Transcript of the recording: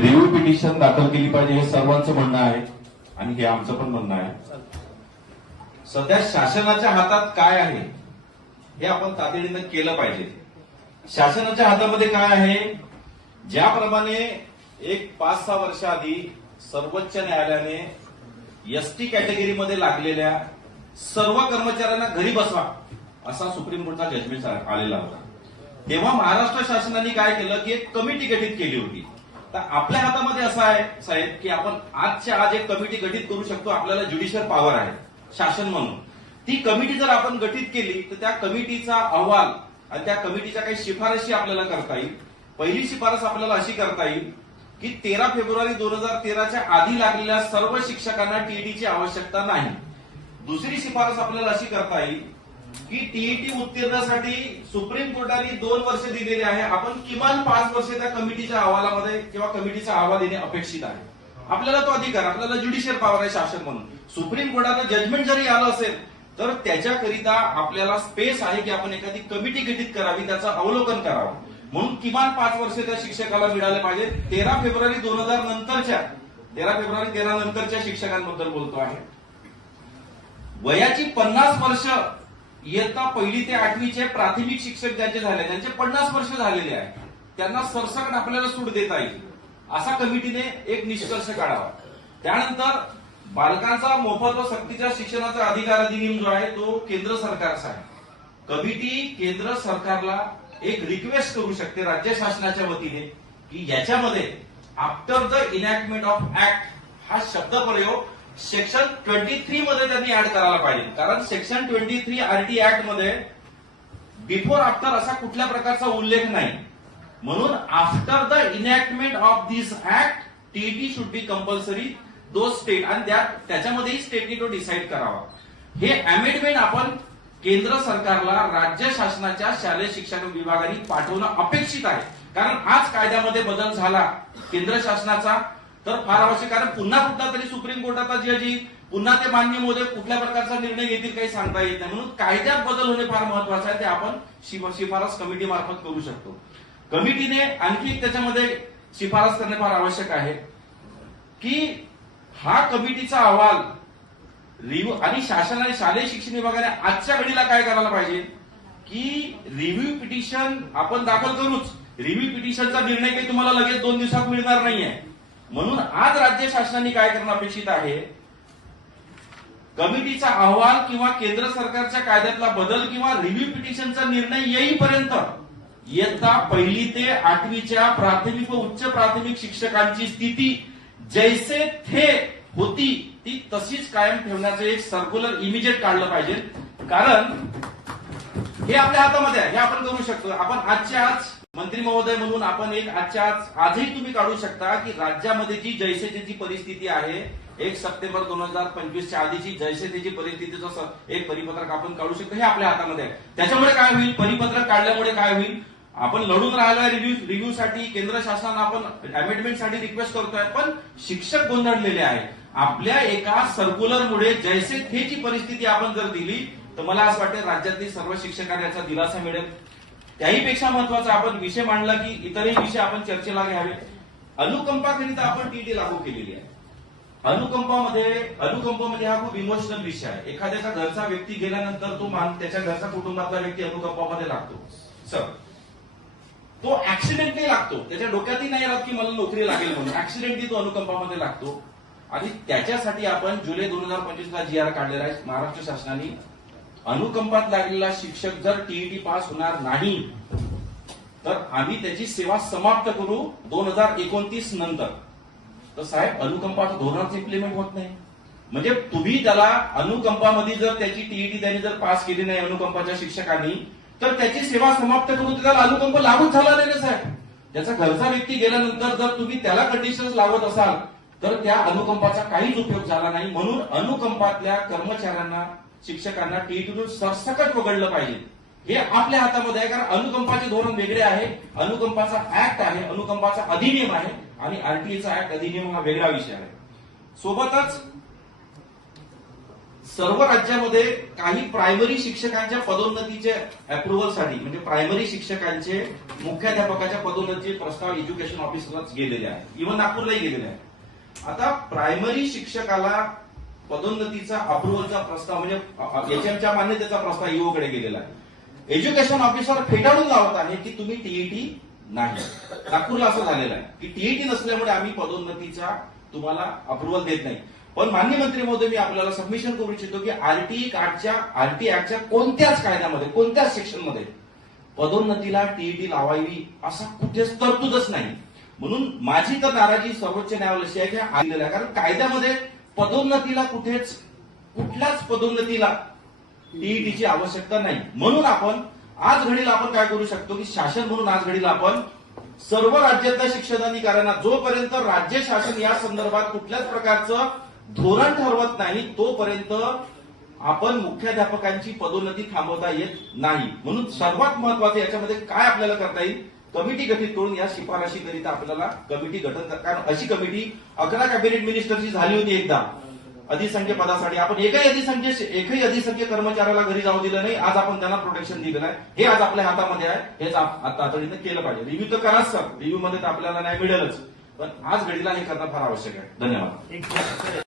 Review petition दाखल केली पाहिजे हे सर्वांचं म्हणणं आहे आणि हे आमचं पण म्हणणं आहे. सध्या शासनाच्या हातात काय आहे हे आपण तातडीनं केलं पाहिजे. शासनाच्या हातामध्ये काय आहे? ज्याप्रमाणे एक पाच सहा वर्षाआधी सर्वोच्च न्यायालयाने एसटी कॅटेगरीमध्ये लागलेल्या सर्व कर्मचाऱ्यांना घरी बसवा. असा सुप्रीम कोर्टचा जजमेंट आलेला होता. तेव्हा महाराष्ट्र शासनाने काय केलं की एक कमिटी गठीत केली होती. तर आपल्या हातामध्ये असं आहे साहेब की आपण आजच्या आज एक कमिटी गठीत करू शकतो आपल्याला ज्युडिशियल पॉवर आहे शासन म्हणून. ती कमिटी जर आपण गठीत केली तर त्या कमिटीचा अहवाल आणि त्या कमिटीच्या काही शिफारशी आपल्याला करता येईल. पहिली शिफारस आपल्याला अशी करता येईल की तेरा फेब्रुवारी दोन हजार तेराच्या आधी लागलेल्या सर्व शिक्षकांना टीईडीची आवश्यकता नाही. दुसरी शिफारस आपल्याला अशी करता येईल की टीईटी उत्तीर्णासाठी सुप्रीम कोर्टाने दोन वर्ष दिलेली आहे. आपण किमान पाच वर्ष त्या कमिटीच्या अहवालामध्ये किंवा कमिटीचा अहवाल येणे अपेक्षित आहे. आपल्याला तो अधिकार आपल्याला ज्युडिशियल पॉवर आहे शासन म्हणून. सुप्रीम कोर्टाचं जजमेंट जरी आलं असेल तर त्याच्याकरिता आपल्याला स्पेस आहे की आपण एखादी कमिटी गठीत करावी त्याचं अवलोकन करावं. म्हणून किमान पाच वर्ष त्या शिक्षकाला मिळाले पाहिजे. तेरा फेब्रुवारी दोन हजार नंतरच्या तेरा फेब्रुवारी तेरा नंतरच्या शिक्षकांबद्दल बोलतो आहे. वयाची पन्नास वर्ष इयत्ता पहिली ते आठवीचे प्राथमिक शिक्षक ज्यांचे झाले त्यांचे पन्नास वर्ष झालेले आहे त्यांना सरसकट आपल्याला सूट देता येईल. असा कमिटीने एक निष्कर्ष काढावा. त्यानंतर बालकांचा मोफत व सक्तीच्या शिक्षणाचा अधिकार अधिनियम जो आहे तो केंद्र सरकारचा आहे. कमिटी केंद्र सरकारला एक रिक्वेस्ट करू शकते राज्य शासनाच्या वतीने की याच्यामध्ये after the enactment of act हा शब्द प्रयोग सेक्शन ट्वेंटी थ्री मध्ये त्यांनी ऍड करायला पाहिजे. कारण सेक्शन ट्वेंटी थ्री आरटी ऍक्टमध्ये बिफोर आफ्टर असा कुठल्या प्रकारचा उल्लेख नाही. म्हणून after the enactment of this act TET should be compulsory to state आणि त्याच्यामध्येही स्टेटनी तो डिसाईड करावा. हे अमेंडमेंट आपण केंद्र सरकारला राज्य शासनाच्या शालेय शिक्षण विभागाने पाठवणं अपेक्षित आहे. कारण आज कायद्यामध्ये बदल झाला. केंद्र शासनाचा तर फार आवश्यक कारण पुन्हा कुठला तरी सुप्रीम कोर्टाचा जज येईल पुन्हा ते मान्य मोदय कुठल्या प्रकारचा निर्णय घेतील काही सांगता येत नाही. म्हणून कायद्यात बदल होणे फार महत्वाचं आहे. ते आपण शिफारस कमिटी मार्फत करू शकतो. कमिटीने आणखी एक त्याच्यामध्ये शिफारस करणे फार आवश्यक आहे की हा कमिटीचा अहवाल रिव्ह्यू आणि शासनाने शालेय शिक्षण विभागाने आजच्या घडीला काय करायला पाहिजे? की रिव्ह्यू पिटिशन आपण दाखल करूच. रिव्ह्यू पिटिशनचा निर्णय काही तुम्हाला लगेच दोन दिवसात मिळणार नाहीये. म्हणून आज राज्य शासनाने काय करणं अपेक्षित आहे? कमिटीचा अहवाल किंवा केंद्र सरकारच्या कायद्यातला बदल किंवा रिव्ह्यू पिटिशनचा निर्णय येईपर्यंत इयत्ता पहिली ते आठवीच्या प्राथमिक व उच्च प्राथमिक शिक्षकांची स्थिती जैसे थे होती ती तशीच कायम ठेवण्याचं एक सर्क्युलर इमिजिएट काढलं पाहिजे. कारण हे आपल्या हातामध्ये आहे हे आपण करू शकतो. आपण आजच्या आज मंत्री महोदय म्हणून आपण एक आजच्या आज आजही तुम्ही काढू शकता की राज्यामध्ये जी जैसेची त्याची परिस्थिती आहे एक सप्टेंबर दोन हजार पंचवीसच्या आधीची जैसेची त्याची परिस्थितीचं एक परिपत्रक आपण काढू शकतो. हे आपल्या हातामध्ये आहे. त्याच्यामुळे काय होईल? परिपत्रक काढल्यामुळे काय होईल? आपण लढून राहिलोय रिव्ह्यू रिव्ह्यू साठी केंद्र शासन आपण अमेंडमेंटसाठी रिक्वेस्ट करतोय पण शिक्षक गोंधळलेले आहे आपल्या एका सर्क्युलरमुळे जैसे थेची परिस्थिती आपण जर दिली तर मला असं वाटतं राज्यातील सर्व शिक्षकांना याचा दिलासा मिळेल. त्याही पेक्षा महत्त्वाचा आपण विषय मांडला की इतरही विषय आपण चर्चेला घ्यावे. अनुकंपाकरिता आपण टीटी लागू केलेली आहे. अनुकंपामध्ये अनुकंपामध्ये हा खूप इमोशनल विषय आहे. एखाद्याचा घरचा व्यक्ती गेल्यानंतर तो मान त्याच्या घरचा कुटुंबातला व्यक्ती अनुकंपामध्ये लागतो. सर तो ऍक्सिडेंटली लागतो. त्याच्या डोक्यातही नाही राहत की मला नोकरी लागेल म्हणून. ऍक्सिडेंटली तो अनुकंपामध्ये लागतो. आणि त्याच्यासाठी आपण जुलै दोन हजार पंचवीस ला जी आर काढलेला आहे. महाराष्ट्र शासनाने अनुकंपात लागलेला शिक्षक जर टीईटी पास होणार नाही तर आम्ही त्याची सेवा समाप्त करू दोन हजार एकोणतीस नंतर. तर साहेब अनुकंपाचं धोरणच इम्प्लिमेंट होत नाही. म्हणजे तुम्ही त्याला अनुकंपामध्ये जर त्याची टीईटी त्यांनी जर पास केली नाही अनुकंपाच्या शिक्षकांनी तर त्याची सेवा समाप्त करून त्याला अनुकंप लागूच झाला नाही ना साहेब. त्याचा घरचा व्यक्ती गेल्यानंतर जर तुम्ही त्याला कंडिशन्स लावत असाल तर त्या अनुकंपाचा काहीच उपयोग झाला नाही. म्हणून अनुकंपातल्या कर्मचाऱ्यांना शिक्षकांना टीईटीतून सरसकट वगळलं पाहिजे. हे आपल्या हातामध्ये आहे कारण अनुकंपाचे धोरण वेगळे आहे. अनुकंपाचा ऍक्ट आहे अनुकंपाचा अधिनियम आहे आणि आरटीएचा ऍक्ट अधिनियम हा वेगळा विषय आहे. सोबतच सर्व राज्यामध्ये काही प्रायमरी शिक्षकांच्या पदोन्नतीचे अप्रुव्हलसाठी म्हणजे प्रायमरी शिक्षकांचे मुख्याध्यापकाच्या पदोन्नतीचे प्रस्ताव एज्युकेशन ऑफिसलाच गेलेले आहे. इव्हन नागपूरलाही गेलेले आहे. आता प्रायमरी शिक्षकाला पदोन्नतीचा अप्रुव्हलचा प्रस्ताव म्हणजे एचएमच्या मान्यतेचा प्रस्ताव ईओकडे गेलेला आहे. एज्युकेशन ऑफिसर फेटाळून लावत आहे की तुम्ही टीईटी नाही. नागपूरला असं झालेलं आहे की टीईटी नसल्यामुळे आम्ही पदोन्नतीचा तुम्हाला अप्रुव्हल देत नाही. पण मान्य मंत्री महोदय मी आपल्याला सबमिशन करू इच्छितो की आरटीई कार्डच्या आरटी ऍक्टच्या कोणत्याच कायद्यामध्ये कोणत्याच सेक्शनमध्ये पदोन्नतीला टीईटी लावावी असा कुठेच तरतूदच नाही. म्हणून माझी तर नाराजी सर्वोच्च न्यायालयाशी आहे की आहे. कारण कायद्यामध्ये पदोन्नतीला कुठेच कुठल्याच पदोन्नतीला टीईटीची आवश्यकता नाही. म्हणून आपण आज घडीला आपण काय करू शकतो की शासन म्हणून आज घडीला आपण सर्व राज्यातल्या शिक्षणाधिकाऱ्यांना जोपर्यंत राज्य शासन या संदर्भात कुठल्याच प्रकारचं धोरण ठरवत नाही तोपर्यंत आपण मुख्याध्यापकांची पदोन्नती थांबवता येत नाही. म्हणून सर्वात महत्वाचं याच्यामध्ये काय आपल्याला करता येईल? कमिटी गठीत करून या शिफारशीकरिता आपल्याला कमिटी गठन कारण अशी कमिटी अकरा कॅबिनेट मिनिस्टरची झाली होती एकदा. अधिसंख्य पदासाठी आपण एकही अधिसंख्य एकही अधिसंख्य कर्मचाऱ्याला घरी जाऊ दिलं नाही. आज आपण त्यांना प्रोटेक्शन दिलेलं आहे हे आज आपल्या हातामध्ये आहे. हेच आता तातडीनं केलं पाहिजे. रिव्ह्यू तर कराच सर. रिव्ह्यू मध्ये तर आपल्याला नाही मिळेलच. पण आज घडीला हे करणं फार आवश्यक आहे. धन्यवाद.